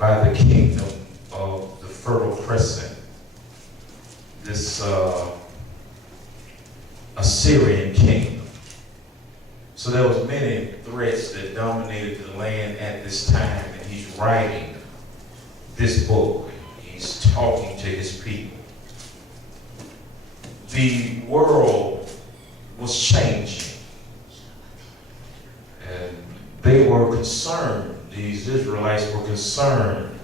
by the kingdom of the Fertile Crescent, this Assyrian kingdom. So there was many threats that dominated the land at this time, and he's writing this book. He's talking to his people. The world was changing, and they were concerned, these Israelites were concerned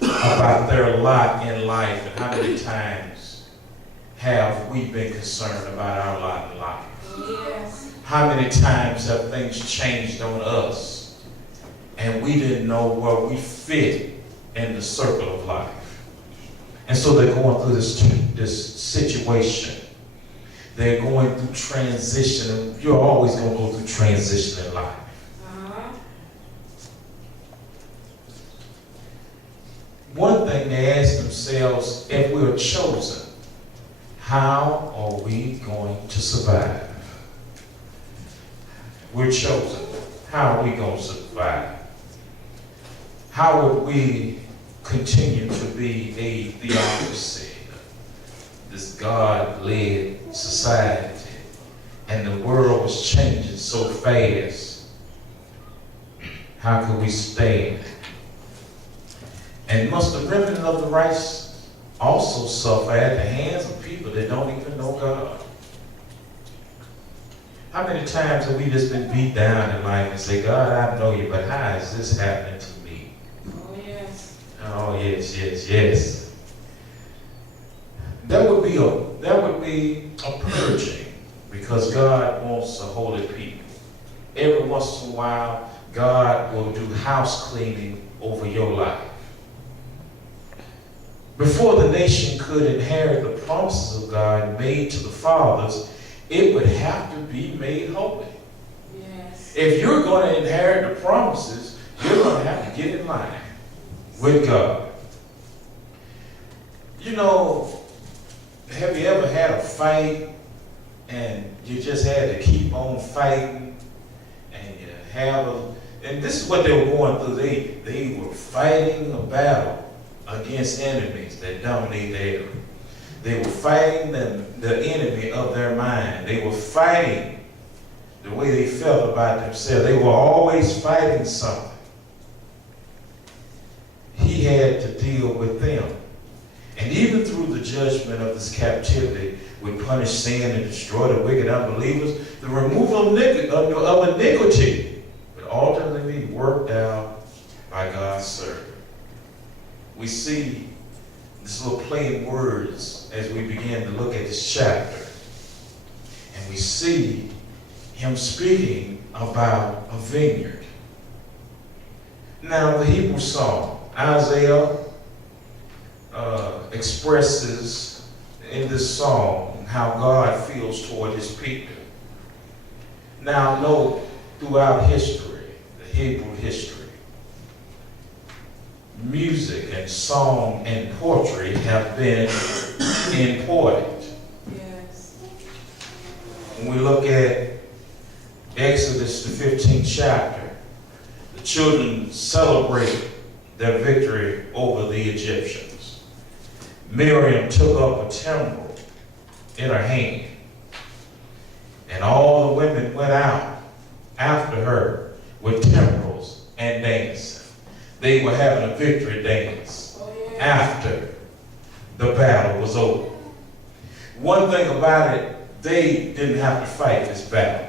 about their lot in life. And how many times have we been concerned about our lot in life? Yes. How many times have things changed on us and we didn't know where we fit in the circle of life? And so they're going through this situation. They're going through transition, and you're always going to go through transition in life. One thing they ask themselves, if we are chosen, how are we going to survive? We're chosen. How are we going to survive? How would we continue to be a theocracy, this God-led society, and the world was changing so fast? How could we stand? And must the remnant of the righteous also suffer at the hands of people that don't even know God? How many times have we just been beat down in life and say, God, I know you, but how is this happening to me? Oh, yes. Oh, yes, yes, yes. That would be a purging, because God wants a holy people. Every once in a while, God will do house cleaning over your life. Before the nation could inherit the promises of God made to the fathers, it would have to be made holy. Yes. If you're going to inherit the promises, you're going to have to get in line with God. You know, have you ever had a fight and you just had to keep on fighting, and you and this is what they were going through. They were fighting a battle against enemies that dominate the area. They were fighting the enemy of their mind. They were fighting the way they felt about themselves. They were always fighting something. He had to deal with them. And even through the judgment of this captivity, would punish sin and destroy the wicked unbelievers, the removal of iniquity would ultimately be worked out by God's servant. We see this little play in words as we begin to look at this chapter. And we see him speaking about a vineyard. Now, the Hebrew song, Isaiah expresses in this song how God feels toward his people. Now, note throughout history, the Hebrew history, music and song and poetry have been important. Yes. When we look at Exodus, the 15th chapter, the children celebrate their victory over the Egyptians. Miriam took up a timbrel in her hand, and all the women went out after her with timbrels and dancing. They were having a victory dance after the battle was over. One thing about it, they didn't have to fight this battle.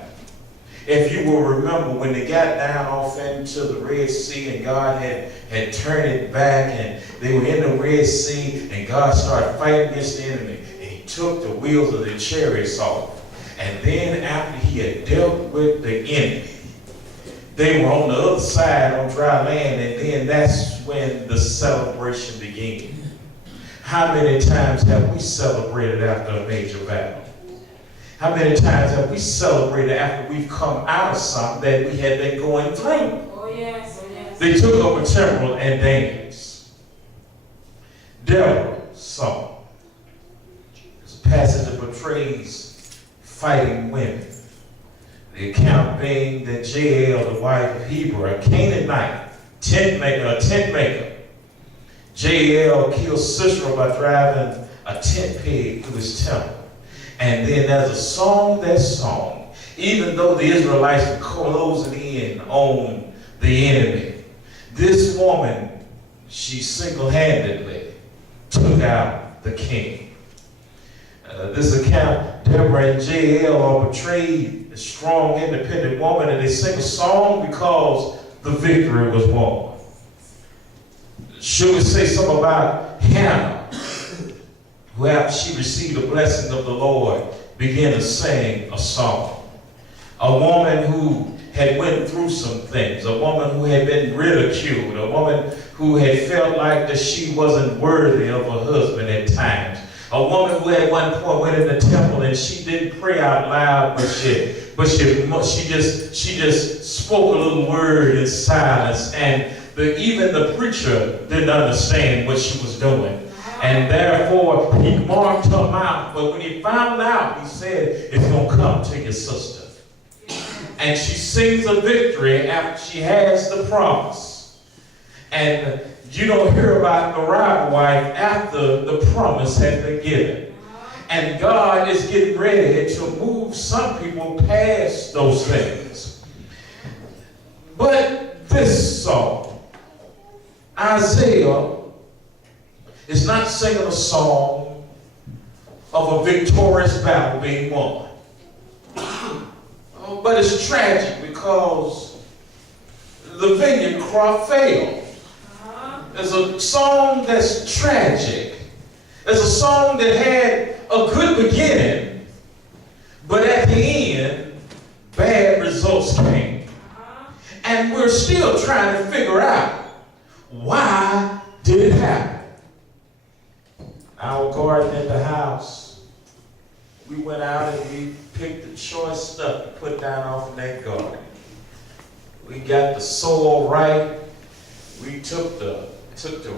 If you will remember, when they got down off into the Red Sea and God had turned it back and they were in the Red Sea and God started fighting against the enemy, and he took the wheels of the chariots off. And then after he had dealt with the enemy, they were on the other side on dry land, and then that's when the celebration began. How many times have we celebrated after a major battle? How many times have we celebrated after we've come out of something that we had been going through? Oh, yes. Oh, yes. They took up a timbrel and danced. Deborah's song. This passage that portrays fighting women. The account being that Jael, the wife of Heber, a Canaanite tent maker, Jael killed Sisera by driving a tent peg through his temple. And then there's a song that's sung, even though the Israelites were closing in on the enemy. This woman, she single-handedly took out the king. This account, Deborah and Jael are portrayed as strong, independent woman, and they sing a song because the victory was won. Should we say something about Hannah, who after she received the blessing of the Lord, began to sing a song? A woman who had went through some things, a woman who had been ridiculed, a woman who had felt like that she wasn't worthy of her husband at times, a woman who at one point went in the temple and she didn't pray out loud, but she just spoke a little word in silence, and even the preacher didn't understand what she was doing. And therefore, he marked her mouth. But when he found out, he said, it's going to come to your sister. And she sings a victory after she has the promise. And you don't hear about the rival wife after the promise has been given. And God is getting ready to move some people past those things. But this song, Isaiah is not singing a song of a victorious battle being won. But it's tragic because the vineyard crop failed. There's a song that's tragic. There's a song that had a good beginning, but at the end, bad results came. And we're still trying to figure out, why did it happen? Our garden at the house, we went out and we picked the choice stuff to put down off in that garden. We got the soil right. We took the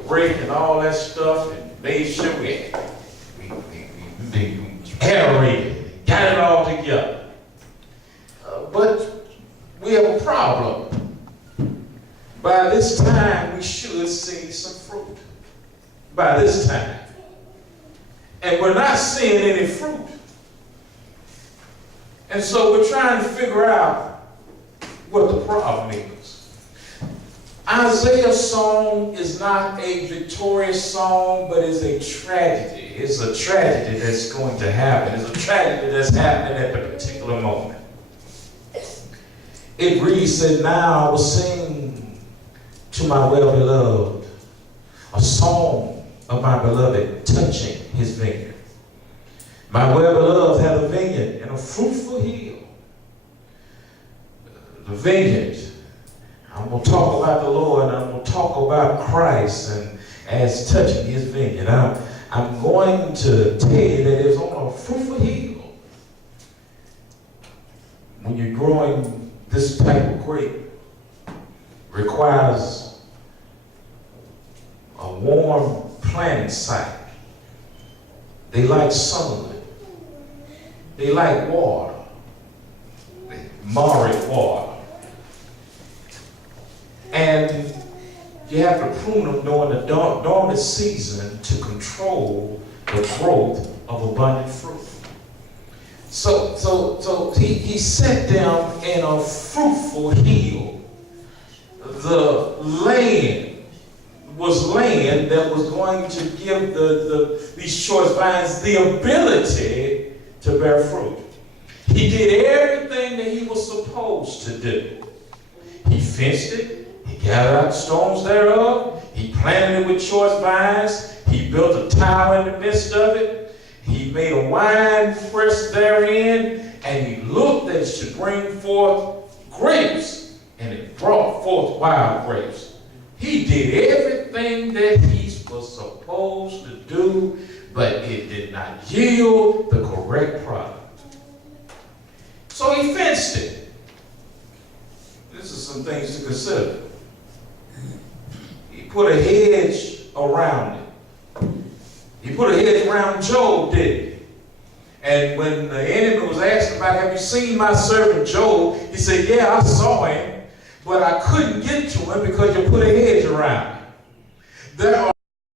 rake and all that stuff and made sure we aerated, got it all together. But we have a problem. By this time, we should see some fruit. By this time. And we're not seeing any fruit. And so we're trying to figure out what the problem is. Isaiah's song is not a victorious song, but is a tragedy. It's a tragedy that's going to happen. It's a tragedy that's happening at the particular moment. It reads that, now I will sing to my well-beloved a song of my beloved touching his vineyard. My well-beloved had a vineyard and a fruitful hill. The vineyard. I'm going to talk about the Lord, and I'm going to talk about Christ and as touching his vineyard. I'm going to tell you that it's on a fruitful hill. When you're growing this type of grape, requires a warm planting site. They like sunlight. They like water. Moderate water. And you have to prune them during the dormant season to control the growth of abundant fruit. So he set them in a fruitful hill. The land was land that was going to give these choice vines the ability to bear fruit. He did everything that he was supposed to do. He fenced it. He gathered out stones thereof. He planted it with choice vines. He built a tower in the midst of it. He made a wine press therein, and he looked that it should bring forth grapes, and it brought forth wild grapes. He did everything that he was supposed to do, but it did not yield the correct product. So he fenced it. This is some things to consider. He put a hedge around it. He put a hedge around Job, didn't he? And when the enemy was asked about, have you seen my servant Job? He said, yeah, I saw him, but I couldn't get to him because you put a hedge around him. There are